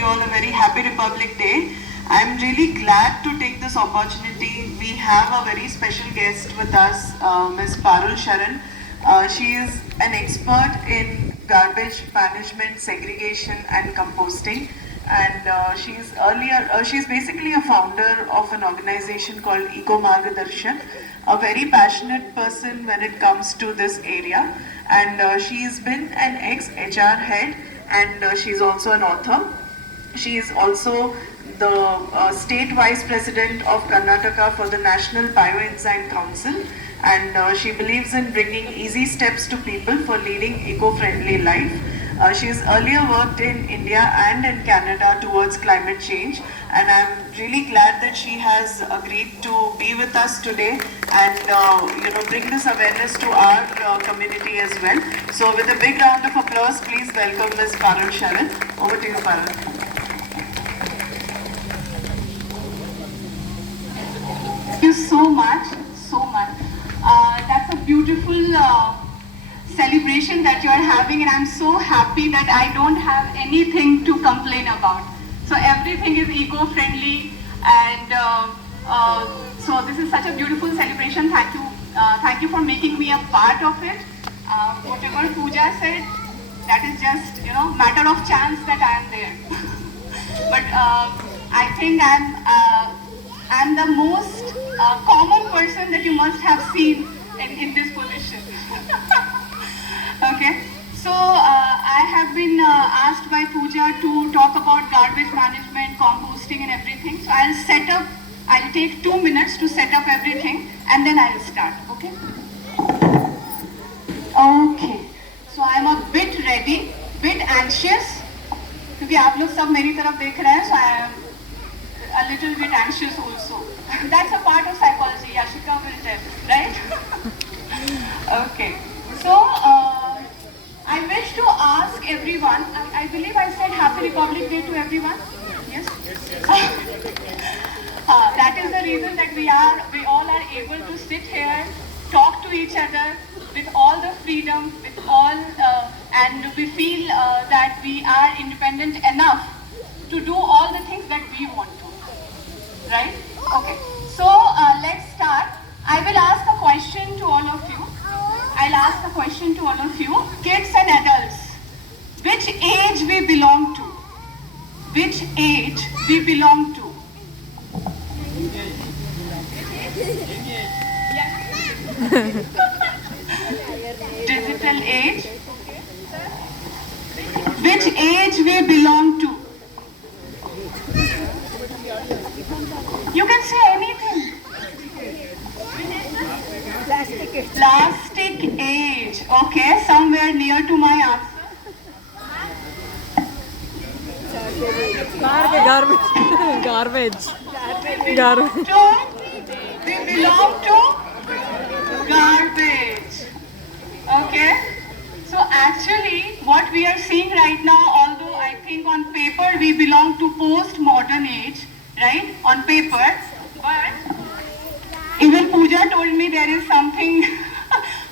you all a very happy Republic Day. I'm really glad to take this opportunity. We have a very special guest with us, Ms. Parul Sharan. She is an expert in garbage management, segregation and composting. And she's basically a founder of an organization called Ecomargdarsak, a very passionate person when it comes to this area. And she's been an ex-HR head, and she's also an author. She is also the state vice president of Karnataka for the National Bioenzyme Council, and she believes in bringing easy steps to people for leading eco-friendly life. She has earlier worked in India and in Canada towards climate change, and I'm really glad that she has agreed to be with us today and bring this awareness to our community as well. So with a big round of applause, please welcome Ms. Parul Sharan. Over to you, Parul. Thank you so much, so much. That's a beautiful celebration that you are having, and I'm so happy that I don't have anything to complain about. So everything is eco-friendly, and so this is such a beautiful celebration. Thank you for making me a part of it. Whatever Pooja said, that is just matter of chance that I am there. But I think I'm the most common person that you must have seen in this position. Okay, so I have been asked by Pooja to talk about garbage management, composting and everything. So I'll take 2 minutes to set up everything and then I'll start, okay? Okay, so I'm a bit ready, bit anxious, because आप लोग सब मेरी तरफ देख रहे हैं, so I am a little bit anxious also. That's a part of psychology, Yashika will tell, right? Okay, so I wish to ask everyone, I believe I said Happy Republic Day to everyone, yes? That is the reason that we all are able to sit here, talk to each other with all the freedom, with all, and we feel that we are independent enough to do all the things that we want to, right? Okay, so let's start. I will ask a question to all of you. I'll ask a question to all of you, kids and adults. Which age we belong to? Which age we belong to? Digital age. Which age we belong to? You can say anything. Plastic age. Okay, somewhere near to my answer. Garbage. We belong to garbage. Okay. So actually, what we are seeing right now, although I think on paper we belong to post-modern age, right? On paper, but even Pooja told me there is something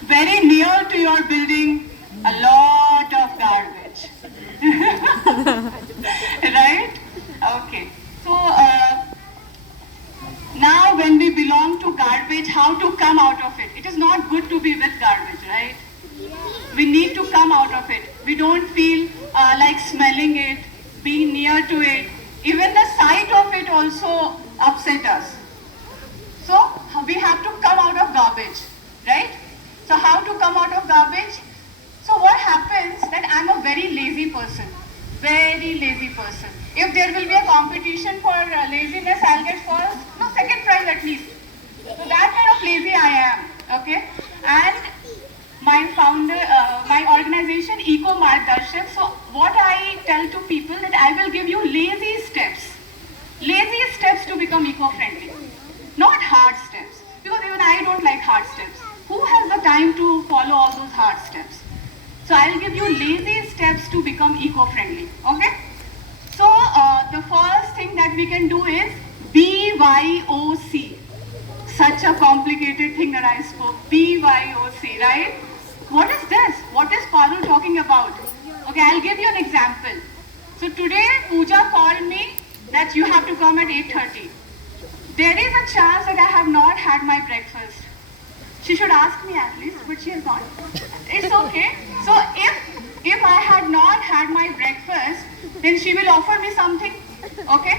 very near to your building, a lot of garbage. Right? Okay. So now when we belong to garbage, how to come out of it? It is not good to be with garbage, right? We need to come out of it. We don't feel like smelling it, being near to it. Even the sight of it also upsets us. So we have to come out of garbage, right? So how to come out of garbage? So what happens that I'm a very lazy person, very lazy person. If there will be a competition for laziness, I'll get first, no, second prize at least. So that kind of lazy I am, okay? And my organization Ecomargdarsak. So what I tell to people that I will give you lazy steps to become eco-friendly, not hard steps, because even I don't like hard steps. Who has the time to follow all those hard steps? So I'll give you lazy steps to become eco-friendly, okay? So the first thing that we can do is BYOC. Such a complicated thing that I spoke. BYOC, right? What is this? What is Parul talking about? Okay, I'll give you an example. So today Pooja called that you have to come at 8:30. There is a chance that I have not had my breakfast. She should ask me at least, but she has not. It's okay. So if I had not had my breakfast, then she will offer me something. Okay?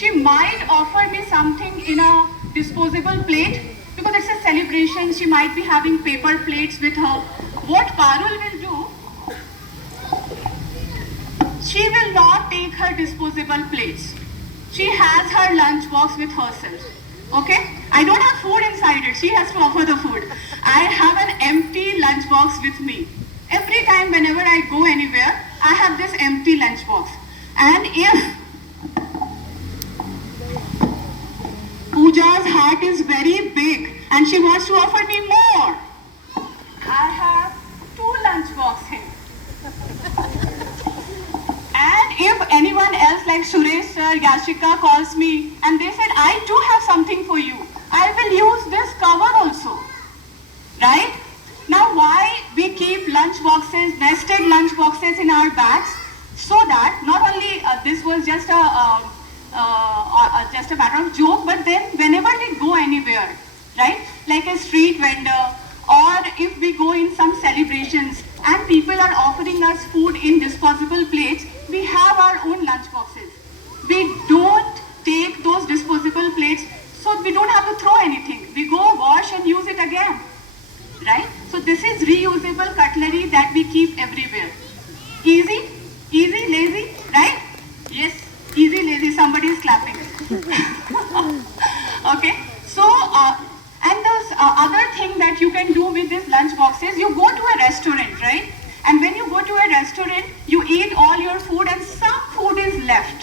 She might offer me something in a disposable plate because it's a celebration. She might be having paper plates with her. What Parul will do, she will not take her disposable plates. She has her lunch box with herself. Okay? I don't have food inside it. She has to offer the food. I have an empty lunch box with me. Every time whenever I go anywhere, I have this empty lunch box. And if Pooja's heart is very big and she wants to offer me more, I have 2 lunch boxes here. And if anyone else like Suresh sir, Yashika calls me and they said, I too have something for you, I will use this cover also. Right? Now why we keep lunch boxes, nested lunch boxes in our bags? So that not only this was just a matter of joke, but then whenever we go anywhere, right? Like a street vendor, or if we go in some celebrations and people are offering us food in disposable plates, we have our own lunch boxes. We don't take those disposable plates, so we don't have to throw anything. We go wash and use it again, right? So this is reusable cutlery that we keep everywhere. Easy, easy, lazy, right? Yes, easy, lazy, somebody is clapping. Okay, so and the other thing that you can do with this lunch boxes, you go to a restaurant, right? And when you go to a restaurant, you eat all your food and some food is left.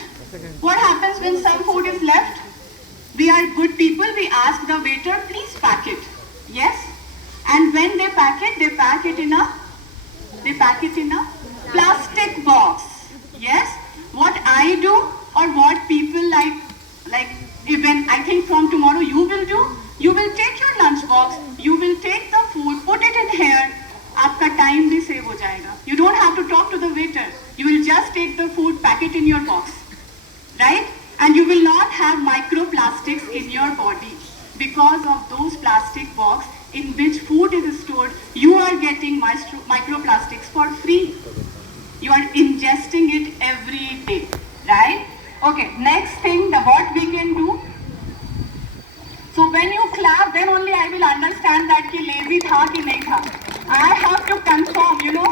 What happens when some food is left? We are good people, we ask the waiter, please pack it. Yes? And when they pack it in a plastic box. Yes? What I do or what people like even I think from tomorrow you will do, you will take your lunch box, you will take the food, put it in here, आपका time भी save हो जाएगा. You don't have to talk to the waiter. You will just take the food, pack it in your box. Right? And you will not have microplastics in your body. Because of those plastic box in which food is stored, you are getting microplastics for free. You are ingesting it every day. Right? Okay, next thing, what we can do. So when you clap, then only I will understand that ki lazy tha ki nahi tha. I have to confirm, you know.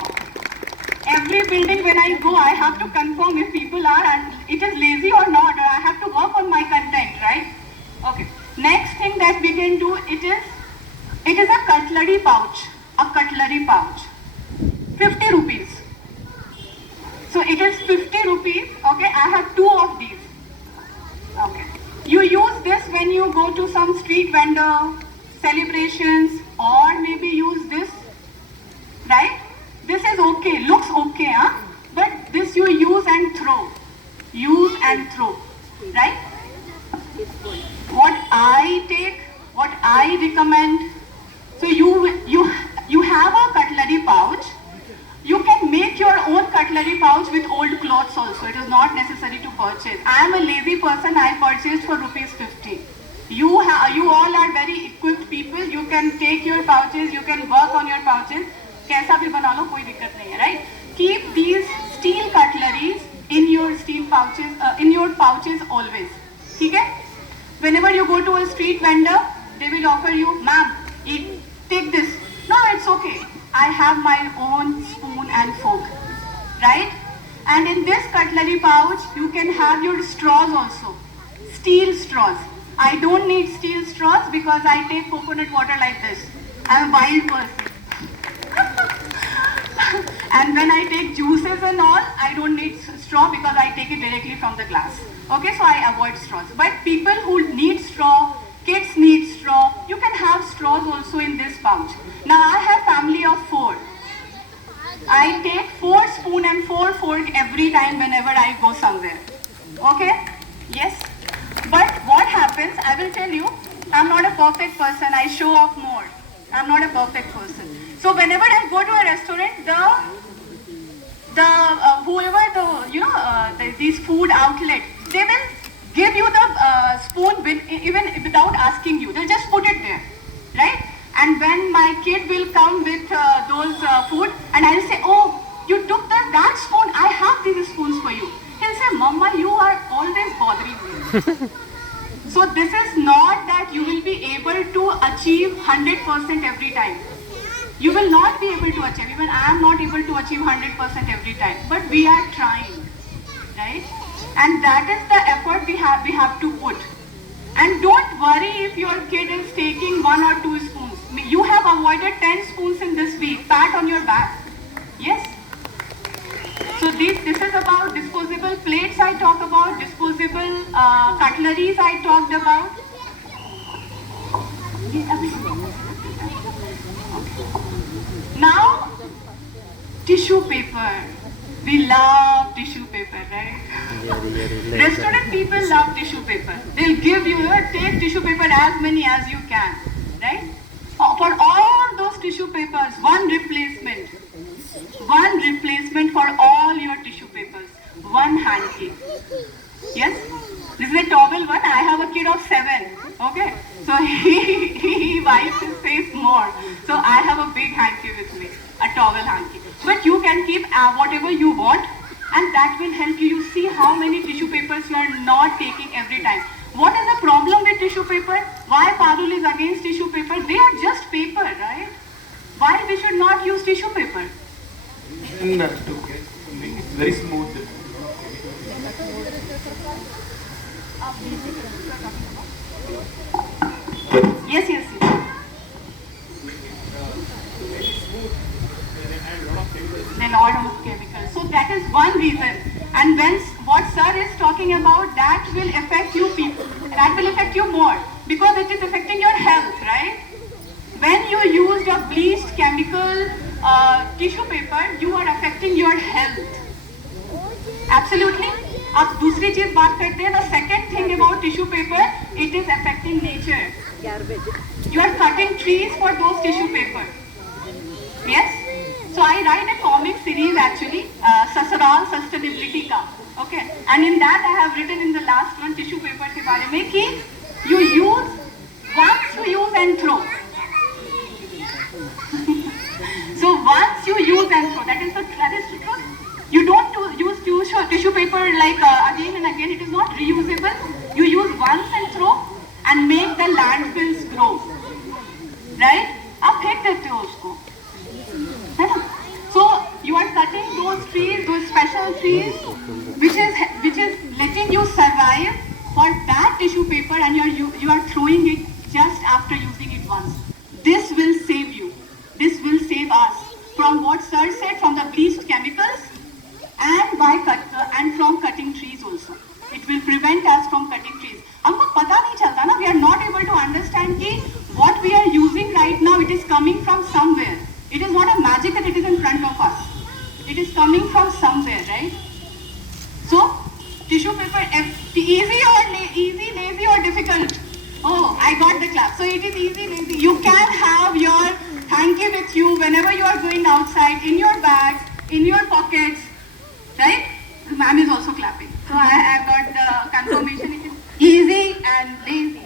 Every building when I go, I have to confirm if people are and it is lazy or not. Or I have to work on my content, right? Okay. Next thing that we can do, it is a cutlery pouch. A cutlery pouch. 50 rupees. So it is 50 rupees. Okay, I have 2 of these. Okay. You use this when you go to some street vendor, celebrations, or maybe use this, right? This is okay, looks okay, huh? But this you use and throw. Use and throw, right? What I take, what I recommend, so you have a cutlery pouch. You can make your own cutlery pouch with old clothes also. It is not necessary to purchase. I am a lazy person. I purchased for rupees 50. You all are very equipped people. You can take your pouches. You can work on your pouches. कैसा भी बना लो कोई दिक्कत नहीं है, right? Keep these steel cutleries in your steel pouches, in your pouches always. ठीक है? Whenever you go to a street vendor, they will offer you, ma'am, take this. No, it's okay. I have my own spoon and fork, right? And in this cutlery pouch, you can have your straws also. Steel straws. I don't need steel straws because I take coconut water like this. I'm a wild person. And when I take juices and all, I don't need straw because I take it directly from the glass. Okay, so I avoid straws. But people who need straw, kids need straw, you can have straws also in this pouch. Now I have family of 4. I take 4 spoon and 4 fork every time whenever I go somewhere. Okay? Yes? But what happens, I will tell you, I'm not a perfect person. I show off more. I'm not a perfect person. So whenever I go to a restaurant, these food outlets, they will give you the spoon even without asking you. They'll just put it there, right? And when my kid will come with those food, and I'll say, oh, you took that spoon, I have these spoons for you. He'll say, Mama, you are always bothering me. So this is not that you will be able to achieve 100% every time. You will not be able to achieve, even I am not able to achieve 100% every time. But we are trying, right? And that is the effort we have to put. And don't worry if your kid is taking 1 or 2 spoons. You have avoided 10 spoons in this week. Pat on your back. Yes? So this is about disposable plates I talk about, disposable cutleries I talked about. Now, tissue paper. We love tissue paper, right? Restaurant people love tissue paper. They'll give you, take tissue paper as many as you can, right? For all those tissue papers, one replacement for all your tissue papers, one hanky. Yes? This is a towel one. I have a kid of 7. Okay? So he wipes his face more. So I have a big hanky with me, a towel hanky. But you can keep whatever you want, and that will help you. You see how many tissue papers you are not taking every time. What is the problem with tissue paper? Why Parul is against tissue paper? They are just paper, right? Why we should not use tissue paper? It's very smooth. Yes. A lot of chemicals. So that is one reason. And when what sir is talking about, that will affect you people. That will affect you more because it is affecting your health, right? When you used a bleached chemical tissue paper, you are affecting your health. Absolutely. अब दूसरी चीज बात करते हैं. The second thing about tissue paper, it is affecting nature. You are cutting trees for those tissue paper. Yes. So I write a comic series actually, Sasural Sustainability का. Okay. And in that I have written in the last one tissue paper के बारे में कि you use once you use and throw. So once you use and throw, that is the truth. You don't use tissue paper like again and again. It is not reusable. You use once and throw and make the landfills grow. Right? आप फेंक देते हो उसको, है ना? So you are cutting those trees, those special trees, which is letting you survive for that tissue paper, and you are throwing it just after using it once. This will save you. This will save us from what sir said, from the bleached chemicals, and from cutting trees also. It will prevent us from cutting trees. हमको पता नहीं चलता ना. We are not able to understand कि what we are using right now, it is coming from somewhere. It is not a magic that it is in front of us. It is coming from somewhere, right? So, tissue paper, easy, lazy or difficult? Oh, I got the clap. So it is easy, lazy. You can have your hanky with you whenever you are going outside, in your bags, in your pockets, right? The ma'am is also clapping. So I got the confirmation. It is easy and lazy.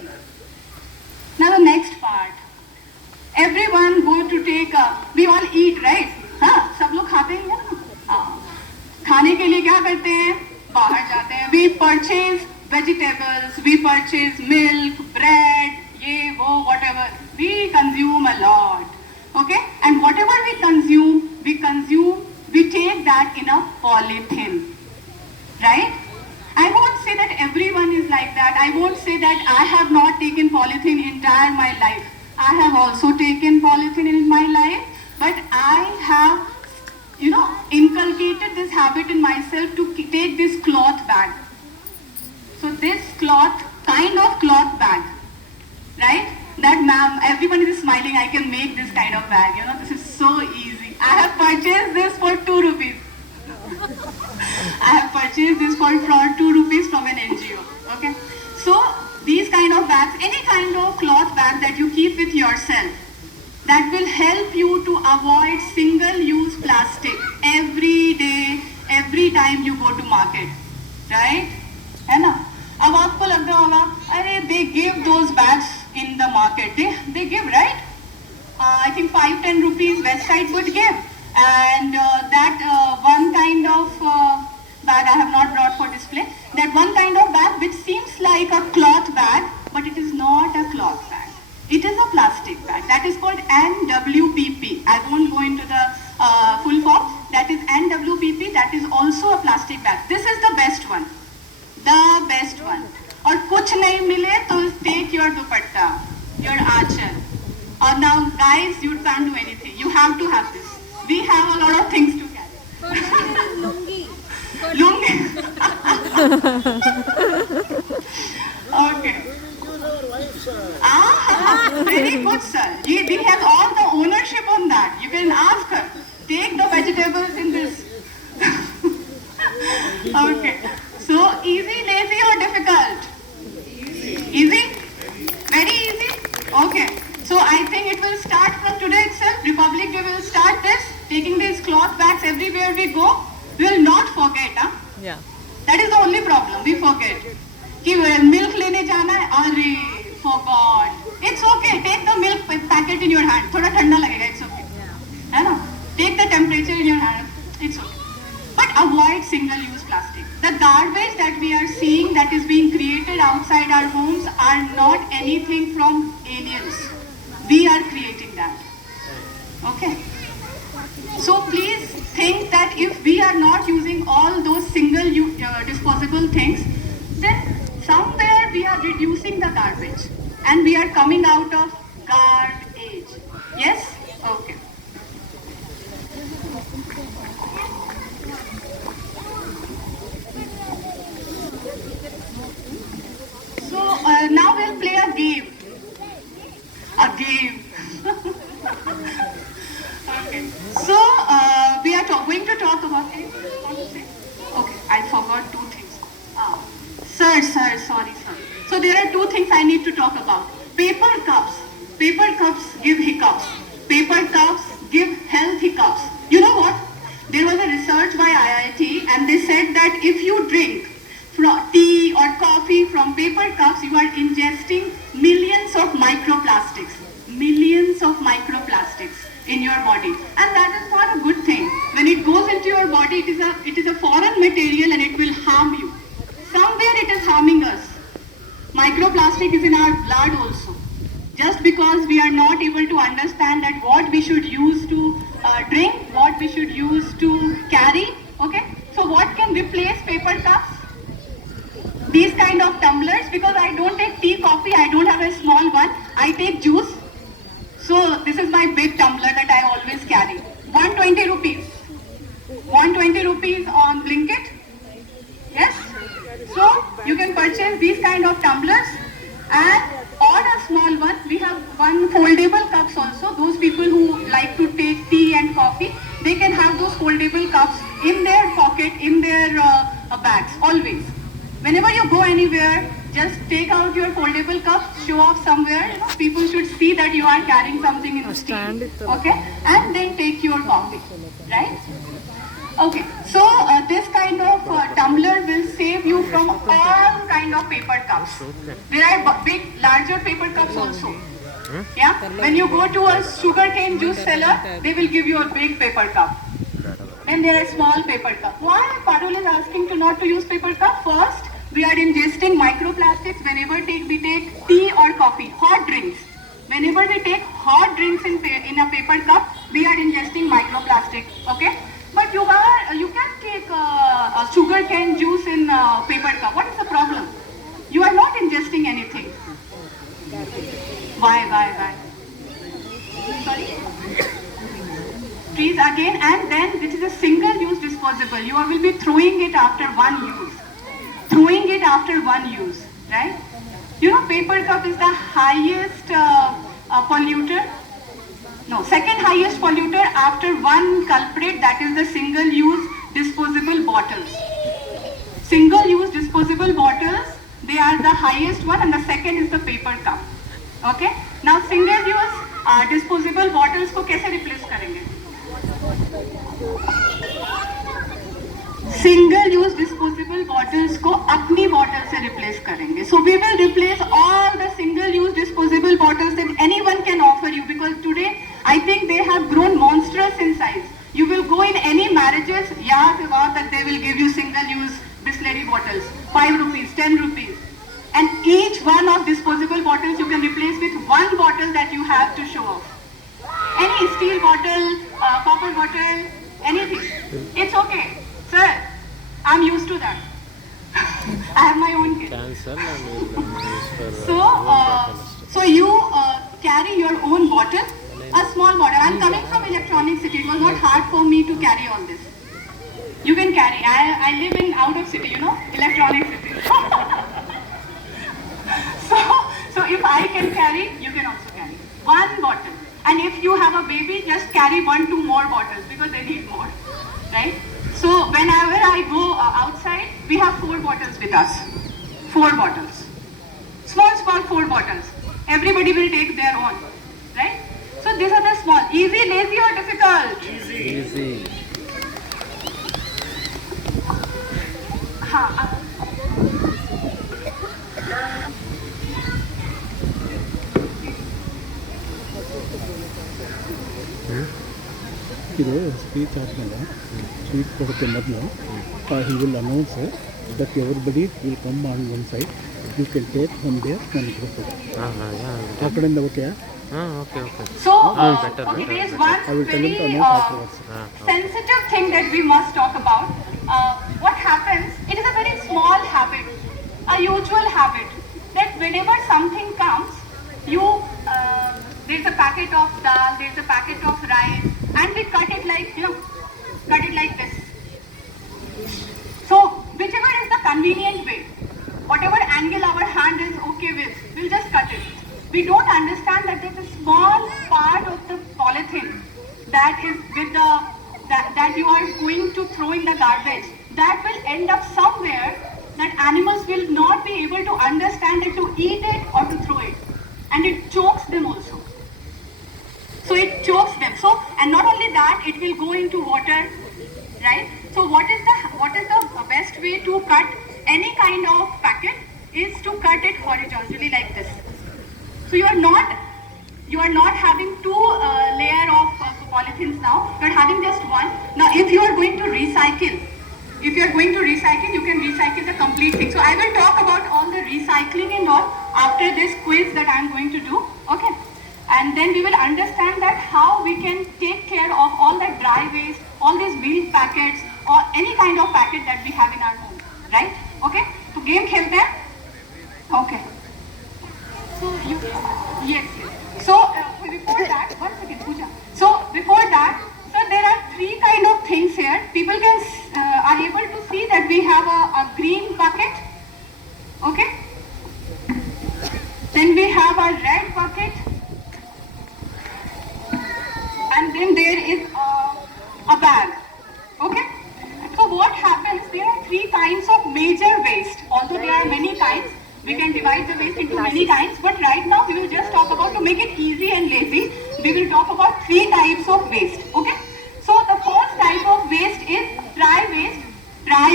Now the next part. Everyone go to take we all eat, right? हाँ, सब लोग खाते ही हैं ना? हाँ. खाने के लिए क्या करते हैं? बाहर जाते हैं. We purchase vegetables, we purchase milk, bread, ये वो whatever. We consume a lot. Okay? And whatever we consume, we take that in a polythene. Right? I won't say that everyone is like that. I won't say that I have not taken polythene entire my life. I have also taken polythene in my life, but I have, inculcated this habit in myself to take this cloth bag. So this kind of cloth bag, right? That ma'am, everyone is smiling, I can make this kind of bag, this is so easy. I have purchased this for 2 rupees. I have purchased this for 2 rupees from an NGO, okay? So, these kind of bags, any kind of cloth bag that you keep with yourself, that will help you to avoid single-use plastic every day, every time you go to market, right? है ना? अब आपको they give those bags in the market. They give, right? I think 5-10 rupees West Side would give. And that one kind of bag I have not brought for display. That one kind of bag which seems like a cloth bag, but it is not a cloth bag. It is a plastic bag. That is called NWPP. I won't go into the full form. That is NWPP. That is also a plastic bag. This is the best one. The best one. और कुछ नहीं मिले तो take your dupatta, your aanchal. Or now guys, you can't do anything. You have to have this. We have a lot of things to carry. Lungi. Lungi. Okay. Very good, sir. We have all the ownership on that. You can ask her. Take the vegetables in this. Okay. So easy, lazy or difficult? Easy? Very easy? Okay. So I think it will start from today itself. Republic Day will start this. Taking these cloth bags everywhere we go. We will not forget. Huh? Yeah. That is the only problem. We forget. कि milk लेने जाना है, अरे forgot. It's okay. Take the milk packet in your hand. थोड़ा ठंडा लगेगा. It's okay. है ना? Take the temperature in your hand. It's okay. But avoid single-use plastic. The garbage that we are seeing that is being created outside our homes are not anything from aliens. We are creating that. Okay. So please think that if we are not using all those single-use disposable things, then somewhere we are reducing the garbage and we are coming out of garbage. Yes? Okay. So now we'll play a game. A game. Okay. So we are going to talk about. Okay, I forgot two things. Sir, sorry. So there are two things I need to talk about. Paper cups. Paper cups give hiccups. Paper cups give health hiccups. You know what? There was a research by IIT and they said that if you drink tea or coffee from paper cups, you are ingesting millions of microplastics. Millions of microplastics in your body. And that is not a good thing. When it goes into your body, it is a foreign material and it will harm you. Somewhere it is harming us. Microplastic is in our blood also. Just because we are not able to understand that what we should use to drink, what we should use to carry, okay? So what can replace paper cups? These kind of tumblers, because I don't take tea, coffee, I don't have a small one, I take juice. So this is my big tumbler that I always carry. 120 rupees. 120 rupees on Blinkit. Yes? So you can purchase these kind of tumblers and on a small one, we have one foldable cups also. Those people who like to take tea and coffee, they can have those foldable cups in their pocket, in their bags, always. Whenever you go anywhere, just take out your foldable cup, show off somewhere. You know, people should see that you are carrying something in steel. Okay? And then take your coffee. Right? Okay. So this kind of tumbler will save you from all kind of paper cups. There are big, larger paper cups also. Yeah? When you go to a sugarcane juice seller, they will give you a big paper cup. Then there are small paper cups. Why Parul is asking to not to use paper cup? First, we are ingesting microplastics whenever we take tea or coffee, hot drinks. Whenever we take hot drinks in a paper cup, we are ingesting microplastic. Okay? But you can take a sugar cane juice in a paper cup. What is the problem? You are not ingesting anything. Why? Sorry? Please again, and then this is a single-use disposable. You will be throwing it after one use. Throwing it after one use, right? You know, paper cup is the highest polluter. No, second highest polluter after one culprit, that is the single-use disposable bottles. Single-use disposable bottles, they are the highest one, and the second is the paper cup. Okay? Now, single-use disposable bottles को कैसे replace करेंगे? Single use disposable bottles को अपनी bottle से replace करेंगे. So we will replace all the single use disposable bottles that anyone can offer you, because today I think they have grown monstrous in size. You will go in any marriages, that they will give you single use Bisleri bottles, 5 rupees, 10 rupees. And each one of disposable bottles you can replace with one bottle that you have to show off. Any steel bottle, copper bottle, anything. It's okay. Sir, I'm used to that. I have my own kid. So you carry your own bottle, a small bottle. I'm coming from Electronic City. It was not hard for me to carry all this. You can carry. I live in out of city, Electronic City. So if I can carry, you can also carry. One bottle. And if you have a baby, just carry 1-2 more bottles because they need more, right? So whenever I go outside, we have 4 bottles with us. 4 bottles. Small 4 bottles. Everybody will take their own, right? So these are the small. Easy, lazy or difficult? Easy. ಇದು speech ಆದಮೇಲೆ sweet ಕೊಡುತ್ತೆ ಮೊದಲು he will announce that everybody will come on one side you can take from there ನನ್ನ group ಆ ಕಡೆಯಿಂದ okay So, okay, there is one very sensitive thing that we must talk about. What happens, it is a very small habit, a usual habit, that whenever something comes, there's a packet of dal, there's a packet of rice, and we cut it like this. So, whichever is the convenient way, whatever angle our hand is okay with, we'll just cut it. We don't understand that there's a small part of the polythene that is with that you are going to throw in the garbage, that will end up somewhere that animals will not be able to understand it, to eat it or to throw it, and it chokes them also. So it chokes them. So, and not only that, it will go into water, right? So what is the best way to cut any kind of packet is to cut it horizontally like this. So you are not having 2 layer of polythenes now. You are having just one. Now, if you are going to recycle, you can recycle the complete thing. So I will talk about all the recycling and all after this quiz that I am going to do. Okay, and then we will understand that how we can take care of all the dry waste, all these milk packets or any kind of packet that we have in our home, right? Okay. So game khelte hain? Okay. Yes. So before that, one second, Pooja. So before that, so there are 3 kind of things here. People are able to see that we have a green bucket. Okay. Then we have a red bucket, and then there is a bag. Okay. So what happens? There are 3 kinds of major waste. Although there are many kinds. We can divide the waste into many kinds, but right now we will just talk about, to make it easy and lazy, we will talk about 3 types of waste. Okay? So the first type of waste is dry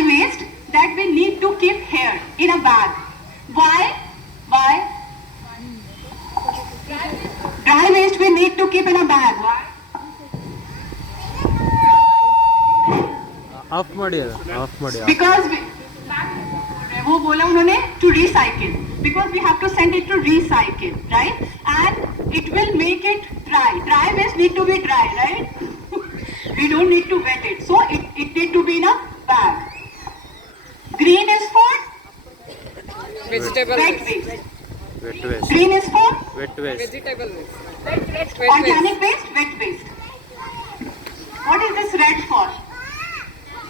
waste that we need to keep here in a bag. Why? Dry waste we need to keep in a bag. Why? Off ಮಾಡಿಯಾ Because वो बोला उन्होंने to recycle, because we have to send it to recycle, right? And it will make it dry. Dry waste need to be dry, right? We don't need to wet it. So it need to be in a bag. Green is for vegetable wet waste. wet waste Green is for wet waste vegetable waste. organic waste, wet waste. What is this red for?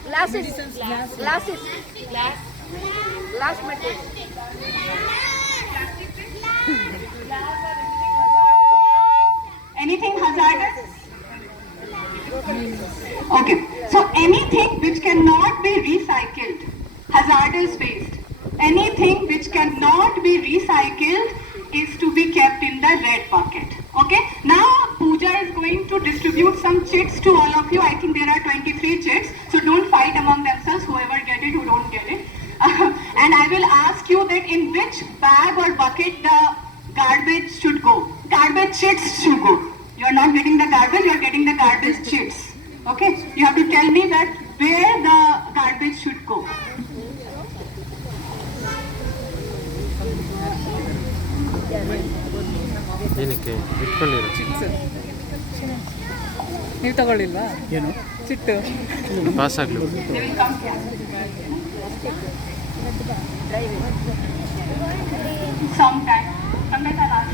Glasses glass material. Anything hazardous? Okay, so anything which cannot be recycled, hazardous waste. Anything which cannot be recycled is to be kept in the red bucket. Okay, now Pooja is going to distribute some chits to all of you. I think there are 23 chits, so don't fight among themselves, whoever get it, who don't get it. And I will ask you that in which bag or bucket the garbage should go. Garbage chits should go. You are not getting the garbage, you are getting the garbage chits. Okay, you have to tell me that where the garbage should go. ಏನಕ್ಕೆ ಇಟ್ಕೊಂಡಿರೋ ನೀವು ತಗೊಳ್ಳಿಲ್ವಾ ಏನು ಚಿಟ್ಟು? Pass ಆಗಲಿ. They will come here. Sometimes I'll ask.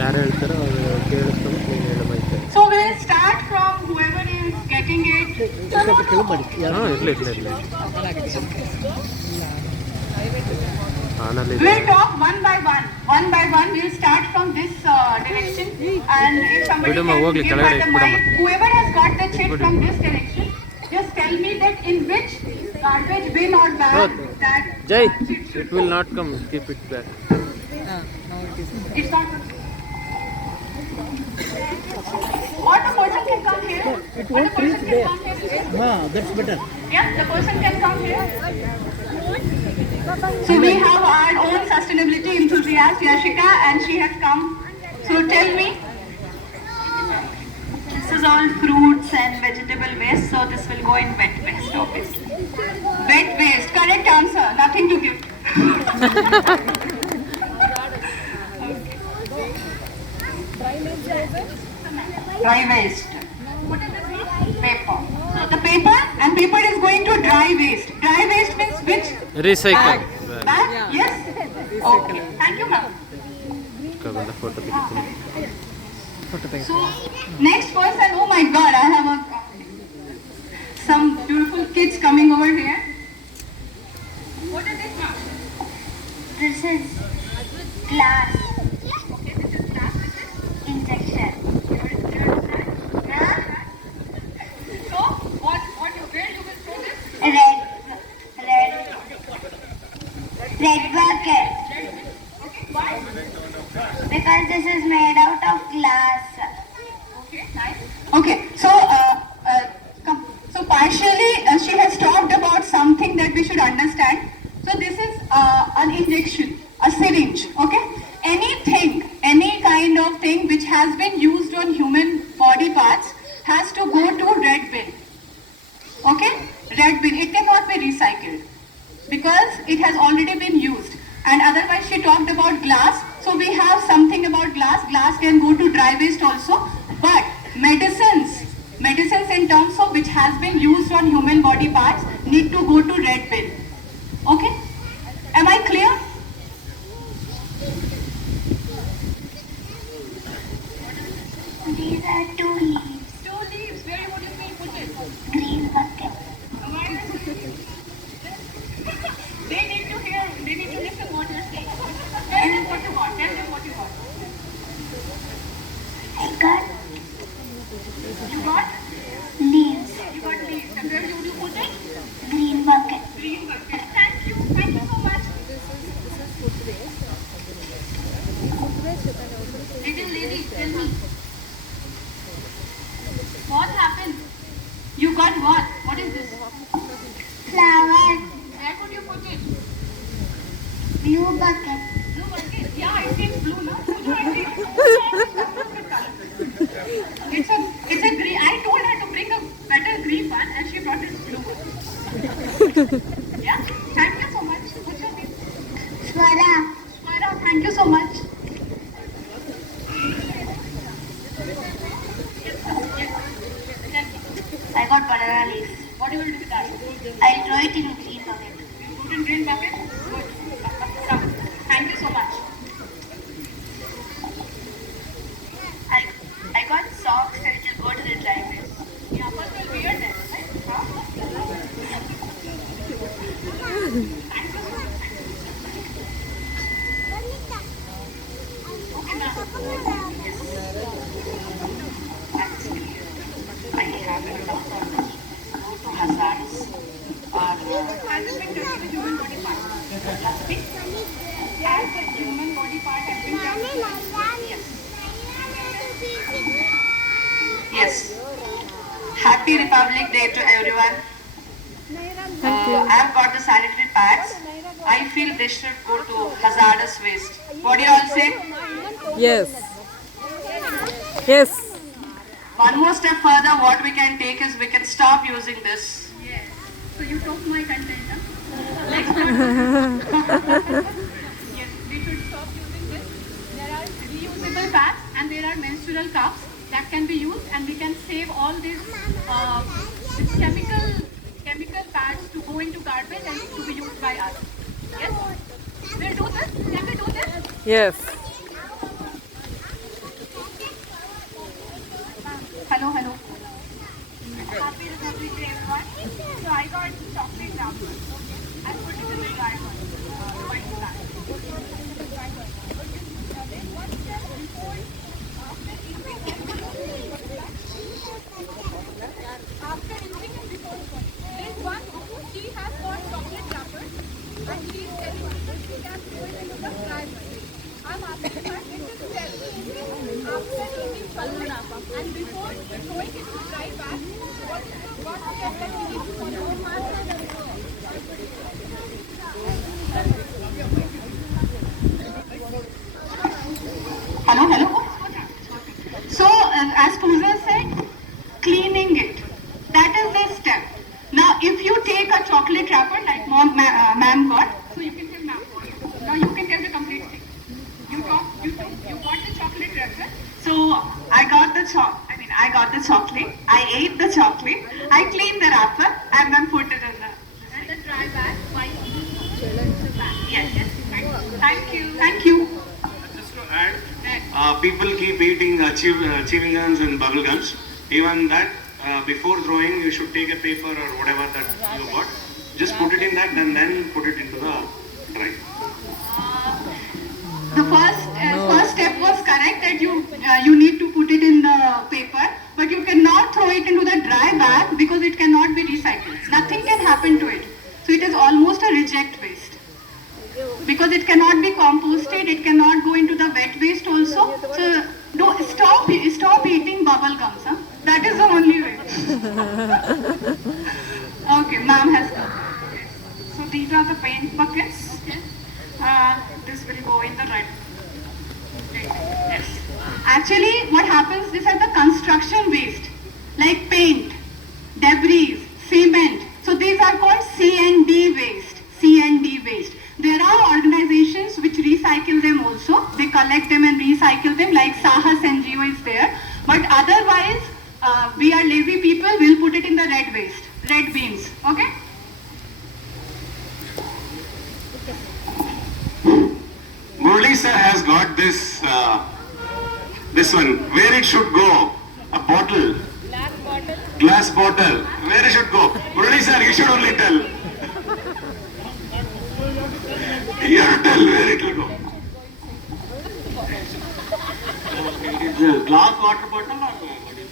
ಯಾರು ಹೇಳ್ತಾರೋ ಅವರು ಕೇಳಿಸ್ಕೊಂಡು ನೀವು ಹೇಳಬೈತೆ. So we'll start from whoever is getting it. ಸ್ವಲ್ಪ ಕೆಳಗೆ ಮಾಡಿ ಯಾರು ಹಾಂ ಇರಲಿ. ಆನಲ್ಲಿ We'll talk one by one. One by one, we'll start from this direction. And if somebody Vidama, can ಹೋಗ್ಲಿ, give ಕೆಳಗಡೆ her the ಇಟ್ಬಿಡಮ್ಮ. mic, whoever has got the chit from this direction, just tell me that in which garbage bin or bag that Jai chit should it will go. Not come keep it back. It's not. What the person can come here? It What won't the person reach can there. come here? that's better. Yeah, the person can come here. So we have our own sustainability enthusiast Yashika, and she has come. So tell me. This is all fruits and vegetable waste, so this will go in wet waste, obviously. Wet waste, correct answer. Nothing to give. Dry waste. What is this? Paper. So the paper and paper is going to dry waste. Dry waste means which? Recycle Bag? Yes? Okay. Thank you, ma'am. ಕಗೊಂಡ photo ತೆಗಿತೀನಿ. So, next person, oh my god, I have some beautiful kids coming over here. What is this, ma'am? This is glass Okay, this is glass, this is injection. So, where you will throw this? Red bucket. Okay, why? Because this is made out of glass. Okay, nice. Okay, so, so partially she has talked about something that we should understand. So this is an injection, a syringe, okay? Anything, any kind of thing which has been used on human body parts has to go to red bin. Okay? Red bin. It cannot be recycled because it has already been used. And otherwise she talked about glass. So we have something about glass. Glass can go to dry waste also. But medicines in terms of which has been used on human body parts need to go to red bin. Okay? Am I clear? These are 2 leaves. 2 leaves. Where would you put it? Green bucket. They need to hear. They need to listen what you're saying. Tell them what you want. Tell them what you want. I got You got? leaves. You got leaves. And where would you put it? Green bucket. Green bucket. Thank you. Thank you so much. Little lady, tell me. What happened? You got what? What is this? Flower. Where would you put it? Blue bucket. Blue bucket. Yeah, it is blue, no? It's a green. I told her to bring a better green one, and she brought this blue one. Yeah. Thank you so much. What's your name? Swara. Swara, thank you so much. I got banana leaves. What you will do with that? I'll throw it in green bucket. You put in green bucket? Good. Come. Thank you so much. I got socks and it will go to the dry bin. Yeah, first we'll wear them, right? Huh? Thank you so much. Okay, ma'am. I have a lot of hazards or has it been done to the human body part? Plastic. Has the human body part has been done to yes. Yes. Happy Republic Day to everyone. I've got the sanitary pads. I feel they should go to hazardous waste. What do you all say? Yes. Yes. One more step further, what we can take is we can stop using this. Yes. So you took my content, huh? Let's yes, we should stop using this. There are reusable pads and there are menstrual cups that can be used, and we can save all these chemical pads to go into garbage and to be used by us. Yes? We'll do this? Can we do this? Yes. Hello. Happy Republic Day, everyone. So I got chocolate wrappers. I put it in the dry one. White bag. After using it before there's one she has got chocolate wrappers and she's telling me that she can throw it into the dry one. I'm asking her, this is after eating chocolate and before throwing it to dry bag, what step that we need to follow? Hello. So as Pooja said, cleaning it. That is the step. Now if you take a chocolate wrapper like ma'am got, so you can tell ma'am. Now you can tell the complete thing. You got the chocolate wrapper. So I got the chocolate. I ate the chocolate. I cleaned the wrapper and then put it in the dry bag. White. yes. Thank you. Just to add, people keep eating chewing gums and bubble gums. Even that, before throwing, you should take a paper or whatever that you got. Just put it in that and then put it into the dry. The first step was correct that you need to put it in the paper, but you cannot throw it into the dry bag because it cannot be recycled. Nothing can happen to it. So it is almost a reject waste. Because it cannot be composted, it cannot go into the wet waste also. So stop eating bubble gums. Huh? That is the only way. Okay, ma'am has come. So these are the paint buckets. Okay. This will go in the red. Yes. Actually, what happens, these are the construction waste, like paint, debris, cement. So these are called C&D waste. There are organizations which recycle them also. They collect them and recycle them, like Sahas NGO is there. But otherwise, we are lazy people, we'll put it in the red waste, red bins. Okay? Murli sir has got this one. Where it should go? A bottle. Glass bottle. Where it should go? Murli sir, you should only tell. You have to tell where it will go. It is a glass water bottle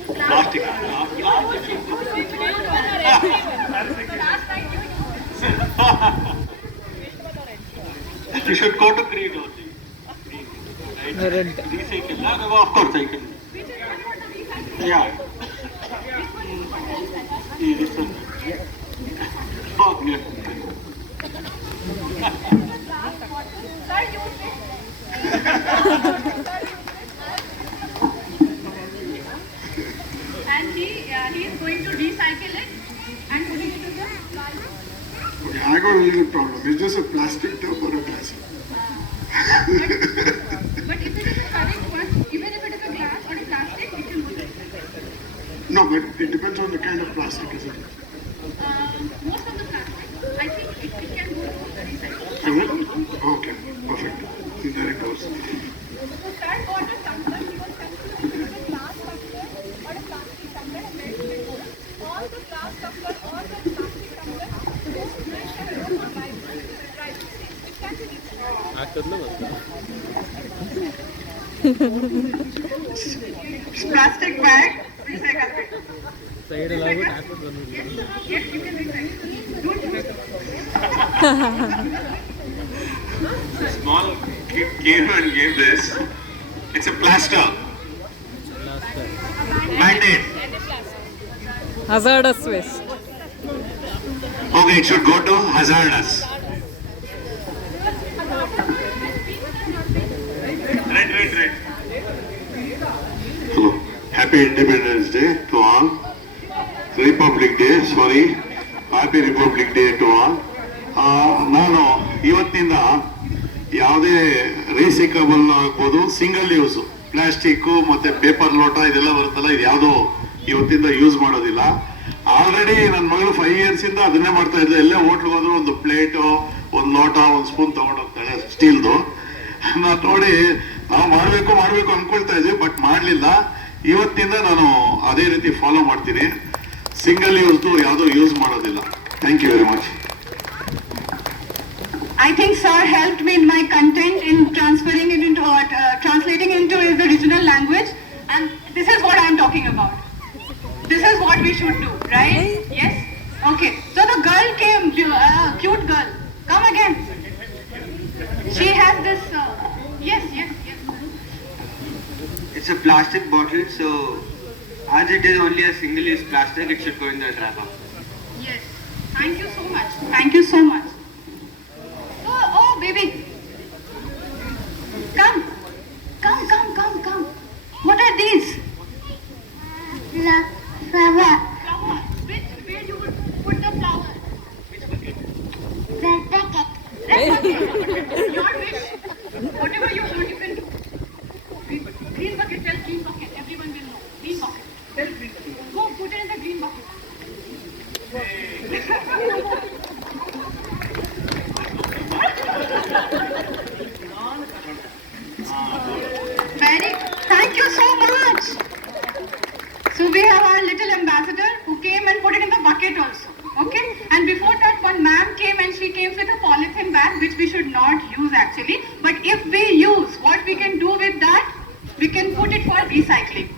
or plastic? Glass it should go. You should go to green only. Right? Red. Recycle. No, of course I can. Yeah. This one. Okay. And he is going to recycle it and put it into the plastic. Okay, I got a little problem. Is this a plastic tub or a plastic? But if it is a correct one, even if it is a glass or a plastic, it can work. No, but it depends on the kind of plastic, isn't it? Most of the plastic, I think it can go to recycle. Is it? Okay, perfect. See, there it goes. So start water tumbler, you will have to use a glass tumbler or a plastic tumbler and let it go. All the glass tumbler or the plastic tumbler goes to the room or dry waste. It can be recycled. ಹಾಕಿದ್ಲು ಬಂತು Plastic bag, recycle it. Side ಎಲ್ಲ ಹೋಗ್ಬಿಟ್ಟು ಹಾಕ್ಬಿಟ್ಟು ಬಂದ್ಬಿಡಿ. Yes, you can recycle. Don't do it. Small kid came and gave this. It's a plaster. Band-aid. hazardous waste. Okay, it should go to hazardous. Red. Hello. Happy Independence Day to all. Republic Day, sorry. Happy Republic Day to all. ನಾನು ಇವತ್ತಿನಿಂದ ಯಾವುದೇ ರೀಸೈಕಬಲ್ ಆಗ್ಬೋದು, single use plastic ಮತ್ತು paper ಲೋಟ ಇದೆಲ್ಲ ಬರುತ್ತಲ್ಲ, ಇದು ಯಾವುದೋ ಇವತ್ತಿಂದ ಯೂಸ್ ಮಾಡೋದಿಲ್ಲ. ಆಲ್ರೆಡಿ ನನ್ನ ಮಗಳು 5 ಇಯರ್ಸಿಂದ ಅದನ್ನೇ ಮಾಡ್ತಾ ಇದ್ದೆ. ಎಲ್ಲೇ ಹೋಟ್ಲಿಗೆ ಹೋದ್ರು ಒಂದು ಪ್ಲೇಟು, ಒಂದು ಲೋಟ, ಒಂದು ಸ್ಪೂನ್ ತೊಗೊಂಡೋಗ್ತಾಳೆ ಸ್ಟೀಲ್ದು. ನಾನು ನೋಡಿ ನಾವು ಮಾಡಬೇಕು ಅಂದ್ಕೊಳ್ತಾ ಇದ್ವಿ, ಬಟ್ ಮಾಡಲಿಲ್ಲ. ಇವತ್ತಿಂದ ನಾನು ಅದೇ ರೀತಿ ಫಾಲೋ ಮಾಡ್ತೀನಿ. ಸಿಂಗಲ್ ಯೂಸ್ದು ಯಾವುದೋ ಯೂಸ್ ಮಾಡೋದಿಲ್ಲ. Thank you very much. I think sir helped me in my content in transferring it into translating into the original language, and this is what I am talking about. This is what we should do, right? Yes. Okay. So the girl came, cute girl. Come again. She has this. Yes. It's a plastic bottle, so as it is only a single-use plastic, it should go in the wrapper. Yes. Thank you so much. Thank you so much. Oh, baby. Come. What are these? Flower. Flower. Where you would put the flower? Red bucket. Red bucket. Your wish. Whatever you want, you can do. Green bucket. Tell green bucket. Everyone will know. Green bucket. Tell green bucket. Go put it in the green bucket. Thank you so much. So we have our little ambassador who came and put it in the bucket also. Okay? And before that, one ma'am came and she came with a polythene bag, which we should not use actually. But if we use, what we can do with that? We can put it for recycling.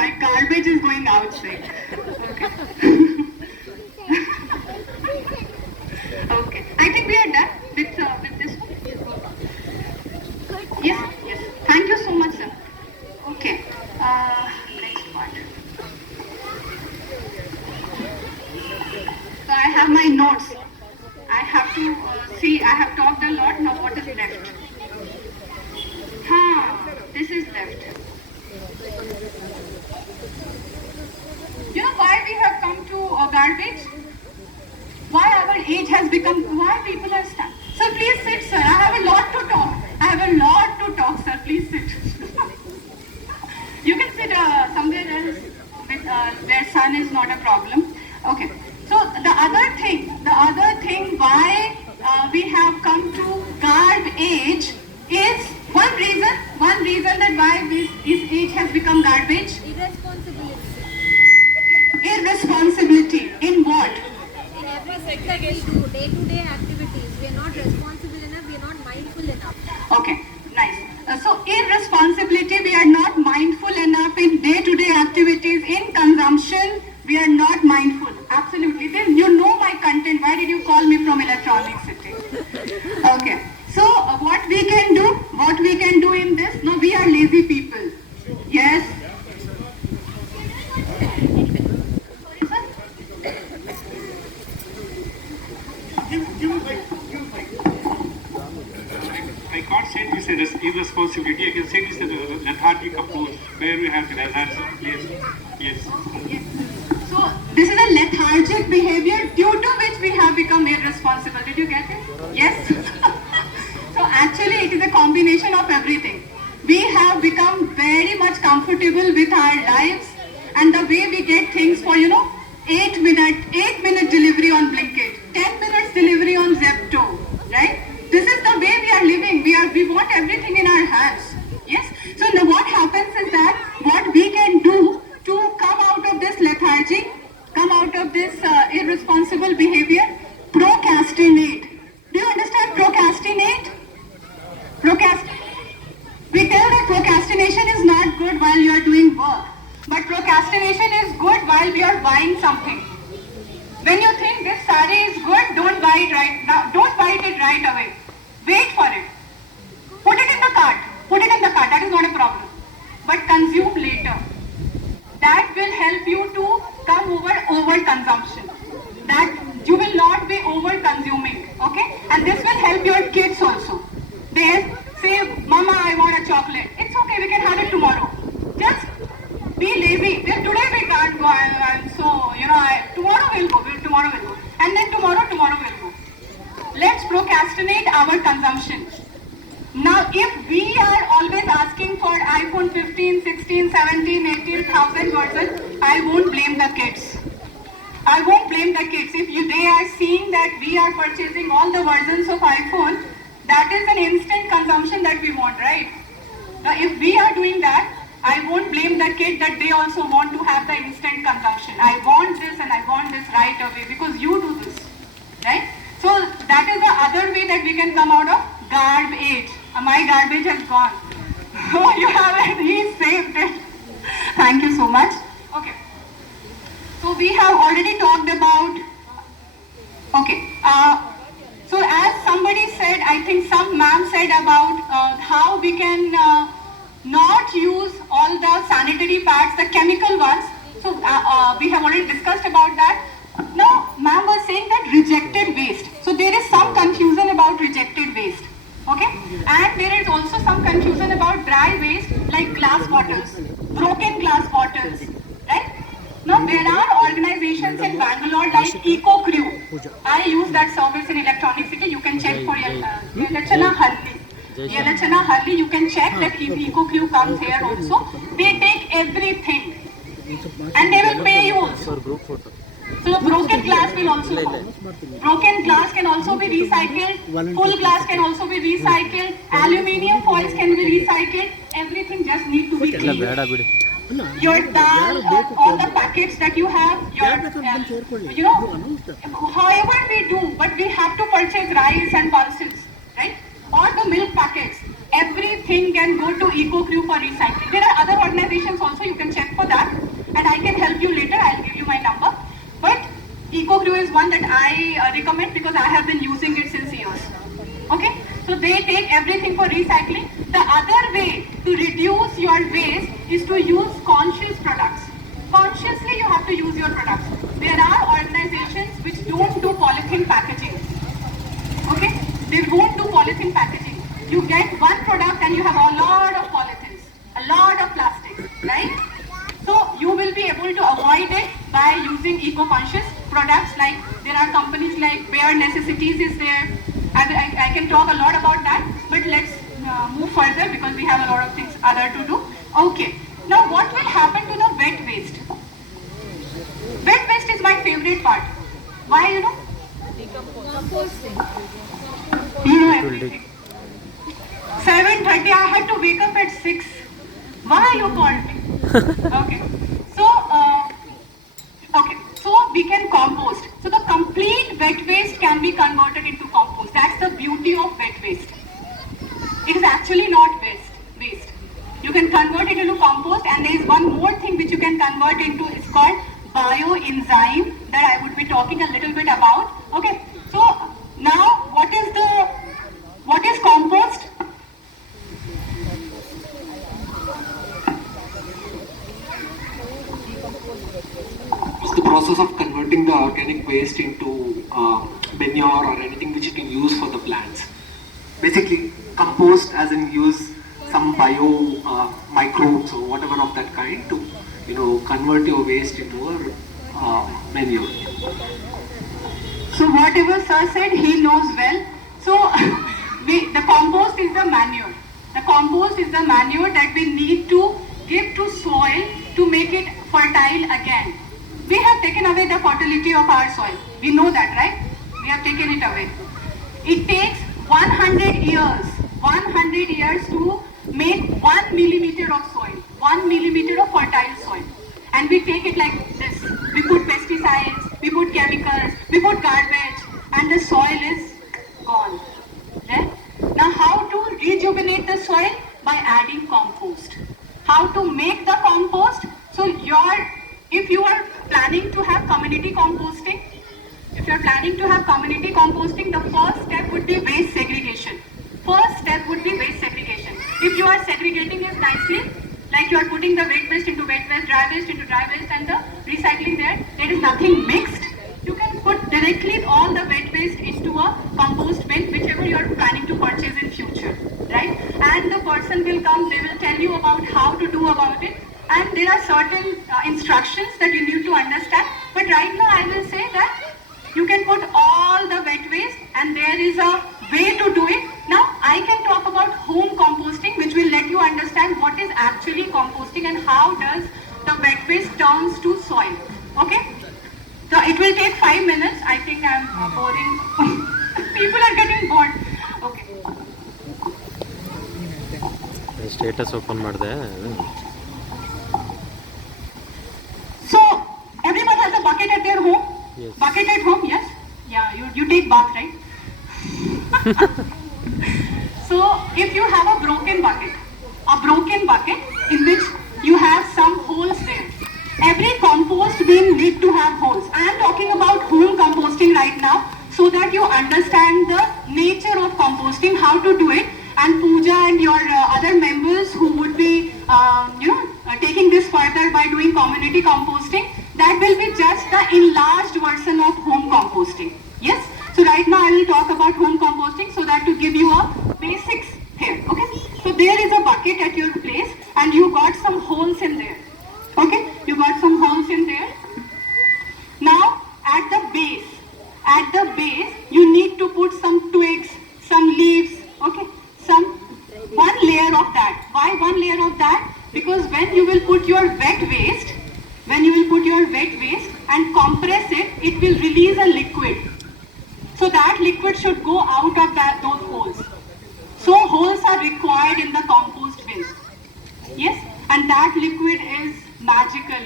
My garbage is going outside. Okay. Okay. I think we are done with this one. Yes. Thank you so much, sir. Okay. Next part. So I have my notes. I have to see. I have talked a lot. Now what is left? This is left. You know why we have come to garbage? Why our age has become, why people are stuck. Sir, please sit, sir. I have a lot to talk. Sir. Please sit. You can sit somewhere else with where sun is not a problem. Okay. So the other thing why we have come to garbage is one reason that why this age has become garbage. Irresponsibility in what? In every sector we do, day-to-day activities. We are not responsible enough, we are not mindful enough. Okay, nice. So irresponsibility, we are not mindful enough in day-to-day activities, in consumption, we are not mindful. Absolutely. Then you know my content. Why did you call me from Electronic City? Okay. So what we can do in this? No, we are lazy people. Yes. I can't say this as irresponsibility. I can say this as a lethargic approach where we have the hazards. Yes. So this is a lethargic behavior due to which we have become irresponsible. Did you get it? Yes. So actually it is a combination of everything. We have become very much comfortable with our lives and the way we get things for 8-minute delivery on Blinkit, 10 minutes delivery on Zepto, right? This is the way we are living. We want everything in our hands. Yes. So now what happens is that what we can do to come out of this lethargy, come out of this irresponsible behavior Arey is good, don't buy it right now. Don't buy it right away. Wait for it. Put it in the cart. Put it in the cart. That is not a problem. But consume later. That will help you to come over consumption. That you will not be over consuming. Okay? And this will help your kids also. They say, Mama, I want a chocolate. It's okay, we can have it tomorrow. Just be lazy. Then today we can't go. So, tomorrow we'll go. Tomorrow we'll go. And then tomorrow we'll go. Let's procrastinate our consumption. Now, if we are always asking for iPhone 15, 16, 17, 18,000 version, I won't blame the kids. I won't blame the kids. If they are seeing that we are purchasing all the versions of iPhone, that is an instant consumption that we want, right? Now, if we are doing that, I won't blame the kid that they also want to have the instant consumption. I want this and I want this right away because you do this, right? So that is the other way that we can come out of garbage. My garbage has gone. Oh, you have it. He saved it. Thank you so much. Okay. So we have already talked about. Okay. So as somebody said, I think some ma'am said about how we can not use all the sanitary pads, the chemical ones. So we have already discussed about that. Now, ma'am was saying that rejected waste. So there is some confusion about rejected waste. Okay? And there is also some confusion about dry waste like glass bottles, broken glass bottles. Right? Now, there are organizations in Bangalore like EcoCrew. I use that service in Electronic City. You can check for Yelachana Halli. You can check that if EcoCrew comes here also. They take everything. And they will pay you also. So broken glass will also go. Broken glass can also be recycled. Full glass can also be recycled. Aluminium foils can be recycled. Everything just need to be cleaned. Your dal, all the packets that you have, however we do, but we have to purchase rice and pulses, right? Or the milk packets. Everything can go to EcoCrew for recycling. There are other organizations also, you can check for that. And I can help you later, I'll give you my number. But EcoCrew is one that I recommend because I have been using it since years. Okay? So they take everything for recycling. The other way to reduce your waste is to use conscious products. Consciously you have to use your products. There are organizations which don't do polythene packaging. Okay? They won't do polythene packaging. You get one product and you have a lot of polythenes, a lot of plastic, right? So you will be able to avoid it by using eco-conscious products. Like there are companies like Bare Necessities is there. I can talk a lot about that, but let's move further because we have a lot of things other to do. Okay. Now what will happen to the wet waste? Wet waste is my favorite part. Why, you know? Composting. You know everything. 7:30, I had to wake up at 6. Why you called me? Okay. So we can compost. So the complete wet waste can be converted into compost. That's the beauty of wet waste. It is actually not waste. You can convert it into compost, and there is one more thing which you can convert into. It's called bioenzyme that I would be talking a little bit about. Okay. So now what is compost? It's the process of converting the organic waste into manure or anything which you can use for the plants. Basically, compost as in use some bio microbes or whatever of that kind to, convert your waste into a manure. So whatever sir said, he knows well. So the compost is the manure. The compost is the manure that we need to give to soil to make it fertile again. We have taken away the fertility of our soil. We know that, right? We have taken it away. It takes 100 years to make 1 millimeter of soil, 1 millimeter of fertile soil. And we take it like this. We put pesticides, we put chemicals, we put garbage, and the soil is gone. Okay? Now how to rejuvenate the soil? By adding compost. How to make the compost? So if you are planning to have community composting, If you're planning to have community composting, the first step would be waste segregation. First step would be waste segregation. If you are segregating it nicely, like you are putting the wet waste into wet waste, dry waste into dry waste, and the recycling there is nothing mixed, you can put directly all the wet waste into a compost bin, whichever you are planning to purchase in future, right? And the person will come, they will tell you about how to do about it, and there are certain instructions that you need to understand. But right now I will say that you can put all the wet waste, and there is a way to do it. Now I can talk about home composting, which will let you understand what is actually composting and how does the wet waste turns to soil. Okay? So it will take 5 minutes. I think I'm boring. People are getting bored. Okay. Status open ಮಾಡಿದೆ. So everyone has a bucket at their home? Yes. Bucket at home, yes? Yeah, you take bath, right? So if you have a broken bucket in which you have some holes there, every compost bin need to have holes. I am talking about home composting right now so that you understand the nature of composting, how to do it, and Pooja and your other members who would be taking this further by doing community composting, that will be just the enlarged version of home composting. Yes? So right now I will talk about home composting so that to give you a basics here. Okay? So there is a bucket at your place and you got some holes in there. Okay? You got some holes in there. Now at the base you need to put some twigs, some leaves, okay? One layer of that. Why one layer of that? Because when you will put your wet waste and compress it, it will release a liquid. So that liquid should go out of those holes. So holes are required in the compost bin. Yes? And that liquid is magical.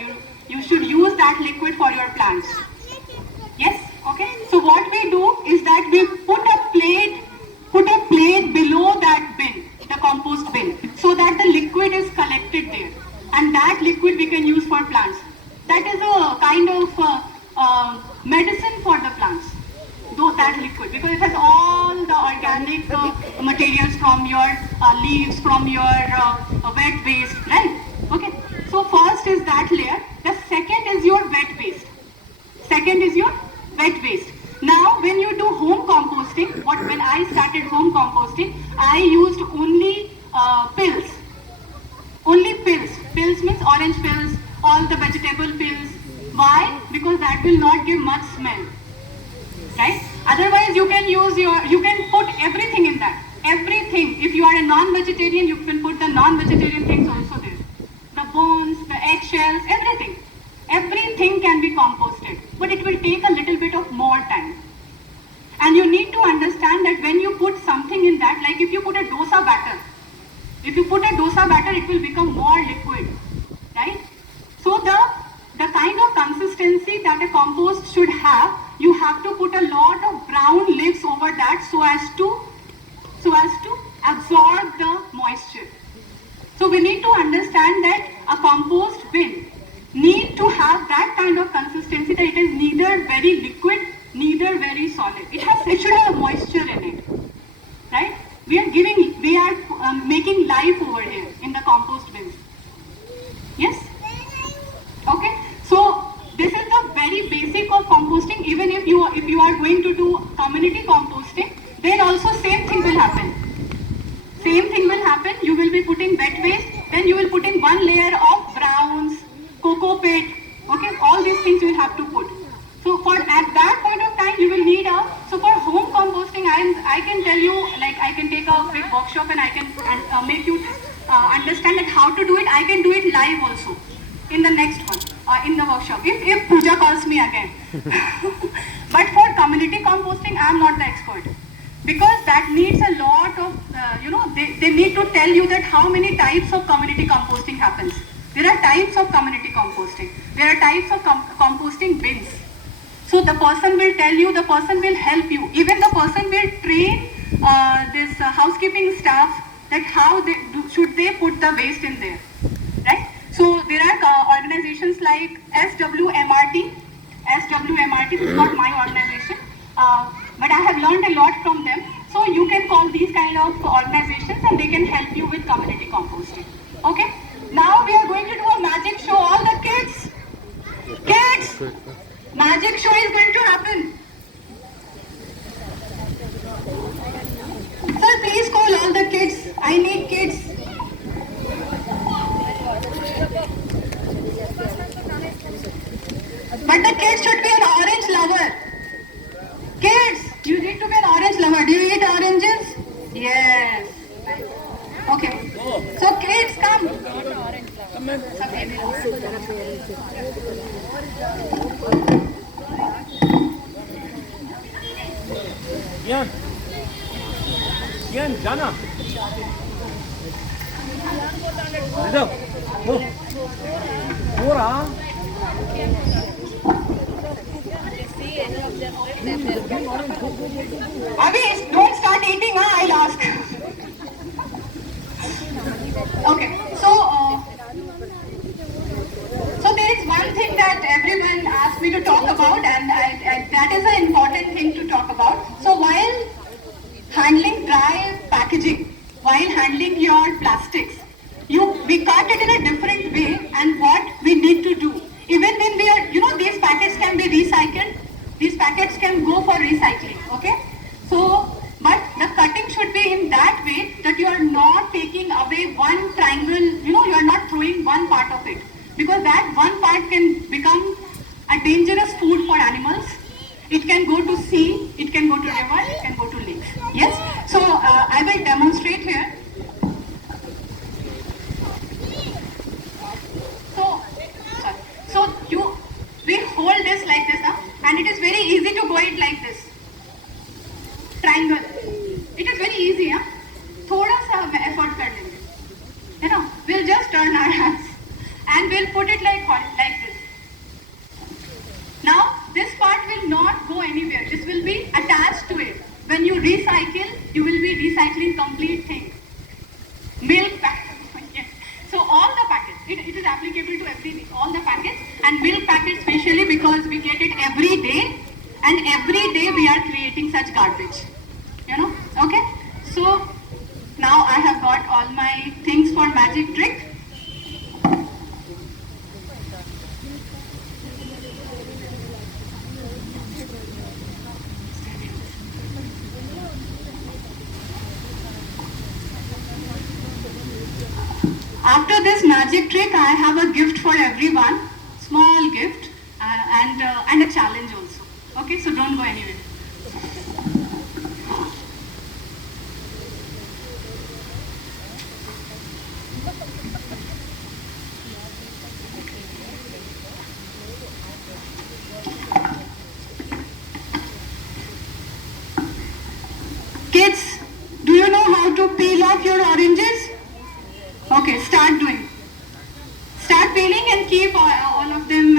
You should use that liquid for your plants. Yes? Okay? So what we do is that we put a plate below that bin, the compost bin, so that the liquid is collected there. And that liquid we can use for plants. That is a kind of medicine for the plants. That liquid, because it has all the organic materials from your leaves, from your wet waste, right? Okay. So first is that layer. The second is your wet waste. Now when you do home composting, when I started home composting, I used only pills. Only pills. Pills means orange pills, all the vegetable pills. Why? Because that will not give much smell. Right? Otherwise you can put everything in that. Everything. If you are a non-vegetarian, you can put the non-vegetarian things also there. The bones, the eggshells, everything. Everything can be composted. But it will take a little bit of more time. And you need to understand that when you put something in that, like if you put a dosa batter, it will become more liquid. Right? So the kind of consistency that a compost should have, you have to put a lot of brown leaves over that so as to absorb the moisture. So we need to understand that a compost bin need to have that kind of consistency that it is neither very liquid, neither very solid. It should have moisture in it. Right? We are making life over here in the compost bins. Yes? Okay? So this is the very basic of composting. Even if you are going to do community composting, then also same thing will happen. You will be putting wet waste, then you will put in one layer of browns, cocoa pit, okay? All these things you will have to put. So at that point of time you will need so for home composting I can tell you, like I can take a big workshop and I can make you understand like how to do it. I can do it live also in the next one, in the workshop, if Pooja calls me again. But for community composting, I am not the expert. Because that needs a lot of, they need to tell you that how many types of community composting happens. There are types of community composting. There are types of composting bins. So the person will tell you, the person will help you. Even the person will train this housekeeping staff that how should they put the waste in there. Right? So there are organizations like SWMRT. SWMRT. This is not my organization, but I have learned a lot from them. So you can call these kind of organizations and they can help you with community composting. Okay? Now we are going to do a magic show. All the kids, magic show is going to happen. Sir, please call all the kids. I need kids. But the kids should be an orange lover. Kids, you need to be an orange lover. Do you eat oranges? Yes. Okay. So kids, come. Yan, Jana. Dito. Pura. Abhi, don't start eating, I'll ask. Okay, so there is one thing that everyone asked me to talk about, and that is an important thing to talk about. So while handling dry packaging, while handling your plastics, we cut it in a different way, and what we need to do. Even when we are, these packets can be recycled, these packets can go for recycling, okay? So, but the cutting should be in that way that you are not taking away one triangle, you are not throwing one part of it. Because that one part can become a dangerous food for animals. It can go to sea, it can go to river, it can go to lakes. Yes? So, I will demonstrate here. So we hold this like this, and it is very easy to go it like this. Triangle. It is very easy, thoda sa effort kar lenge. We'll just turn our hands and we'll put it like this. Now this part will not go anywhere. This will be attached to it. When you recycle, you will be recycling complete thing. Milk packets. So all the packets, it is applicable to everything, all the packets, and milk packets especially because we get it every day, and every day we are creating such garbage. Okay? So now I have got all my things for magic trick. After this magic trick, I have a gift for everyone, small gift, and a challenge also. Okay, so don't go anywhere. Kids, do you know how to peel off your oranges? Okay, start doing. Start peeling and keep all of them.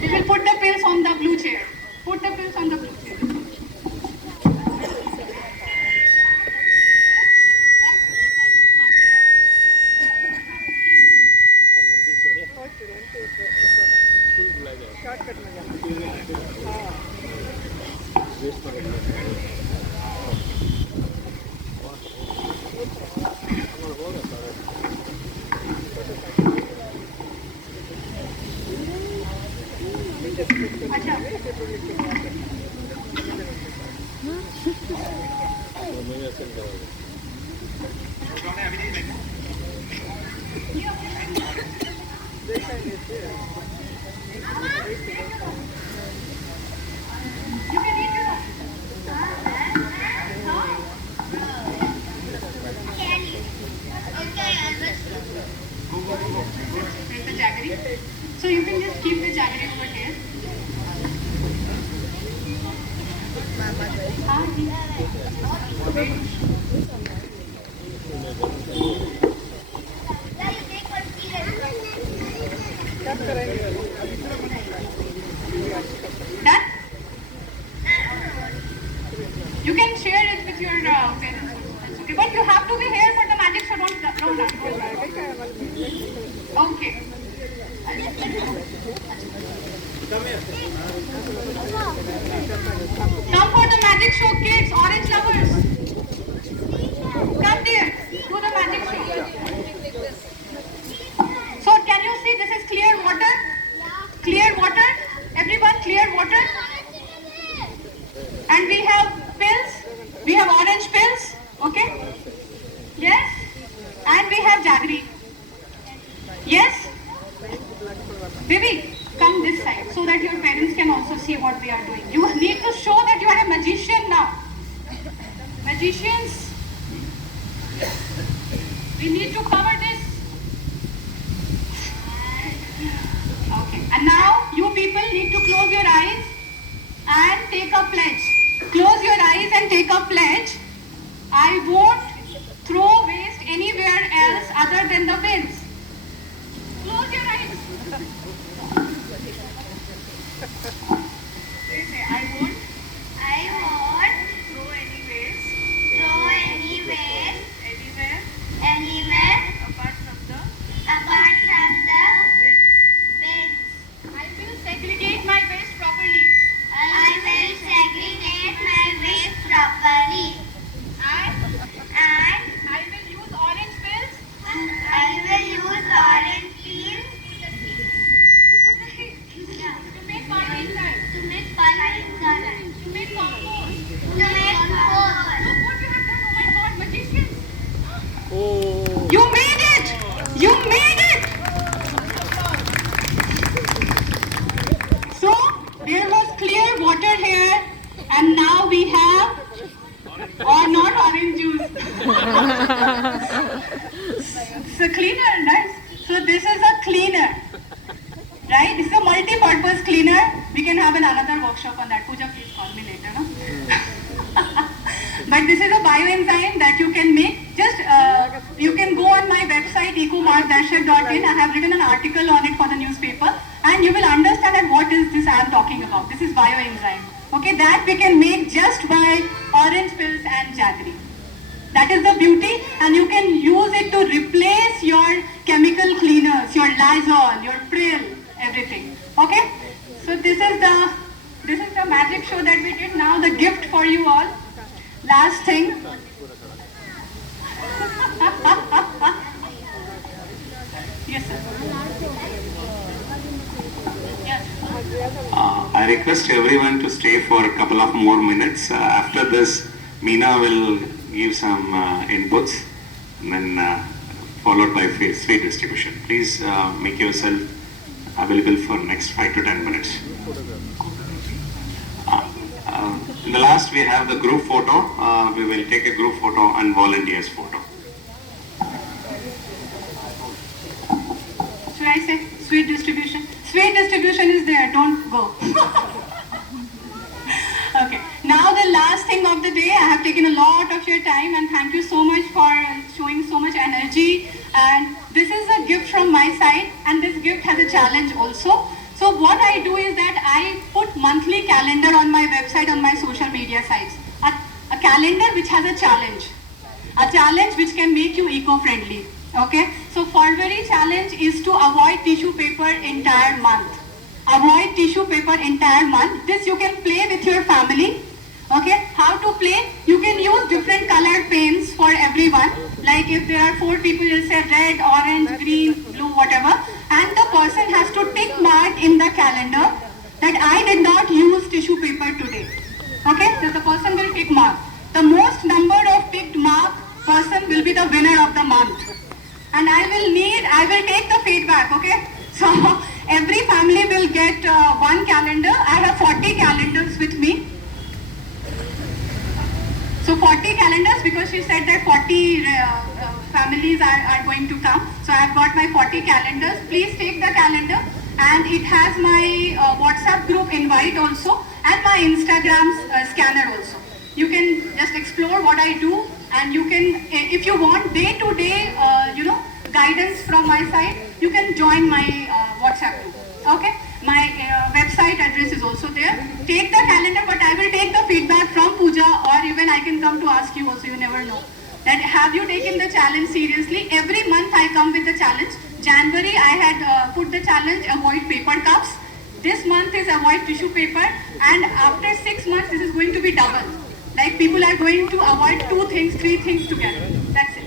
We will put the pills on the blue chair. Put the pills on the blue chair. So you can just keep the jaggery over here. Done? You can share it with your parents. That's okay. But you have to be here for the magic show. Don't run. Okay. Come for the magic show, kids, orange lovers. Come dear, do the magic show. So can you see this is clear water? Clear water? Everyone, clear water? And we have pills. We have orange pills. Okay? Yes? And we have jaggery. Yes? Baby, come this side so that your parents can also see what we are doing. You need to show that you are a magician now. Magicians, we need to cover this. Okay. And now you people need to close your eyes and take a pledge. Close your eyes and take a pledge. I won't throw waste anywhere else other than the bins. Close your eyes. They say, I won't throw any waste anywhere apart from the bins. I will segregate my waste properly. I will segregate my waste properly. And And I will use orange pills I will use orange peels to make bioside, to make biosolids, to make compost. to make compost. Look what you have done, oh my god, magicians. Oh. You made it! You made it! So, there was clear water here and now we have, or not orange juice. It's a cleaner, nice. So this is a cleaner, right? This is a multi-purpose cleaner. We can have another workshop on that. Pooja, please call me later, no? But this is a bioenzyme that you can make. Just, you can go on my website, Ecomargdarsak.in. I have written an article on it for the newspaper. And you will understand that what is this I am talking about. This is bioenzyme. Okay, that we can make just by orange pills and jaggery. That is the beauty, and you can use it to replace your chemical cleaners, your Lysol, your Pril, everything. Okay? So this is the magic show that we did. Now the gift for you all. Last thing. Yes, sir. Yes. I request everyone to stay for a couple of more minutes. After this, Meena will give some inputs, and then followed by sweet distribution. Please make yourself available for next 5 to 10 minutes. In the last, we have the group photo. We will take a group photo and volunteers photo. Should I say sweet distribution? Sweet distribution is there, don't go. Okay, now the last thing of the day. I have taken a lot of your time and thank you so much for showing so much energy. And this is a gift from my side, and this gift has a challenge also. So what I do is that I put monthly calendar on my website, on my social media sites. A calendar which has a challenge which can make you eco-friendly. Okay, so February challenge is to avoid tissue paper entire month. Avoid tissue paper entire month. This you can play with your family. Okay, how to play? You can use different colored paints for everyone. Like if there are 4 people, you'll say red, orange, green, blue, whatever. And the person has to tick mark in the calendar that I did not use tissue paper today. Okay, so the person will tick mark. The most number of ticked mark person will be the winner of the month. And I will take the feedback, okay? So every family will get one calendar. I have 40 calendars with me. So 40 calendars, because she said that 40 families are going to come. So I have got my 40 calendars. Please take the calendar, and it has my WhatsApp group invite also and my Instagram scanner also. You can just explore what I do, and you can, if you want day-to-day, guidance from my side, you can join my WhatsApp group. Okay? My website address is also there. Take the calendar, but I will take the feedback from Pooja, or even I can come to ask you also, you never know. That have you taken the challenge seriously? Every month I come with the challenge. January I had put the challenge, avoid paper cups. This month is avoid tissue paper, and after 6 months this is going to be double. Like people are going to avoid 2 things, 3 things together. That's it.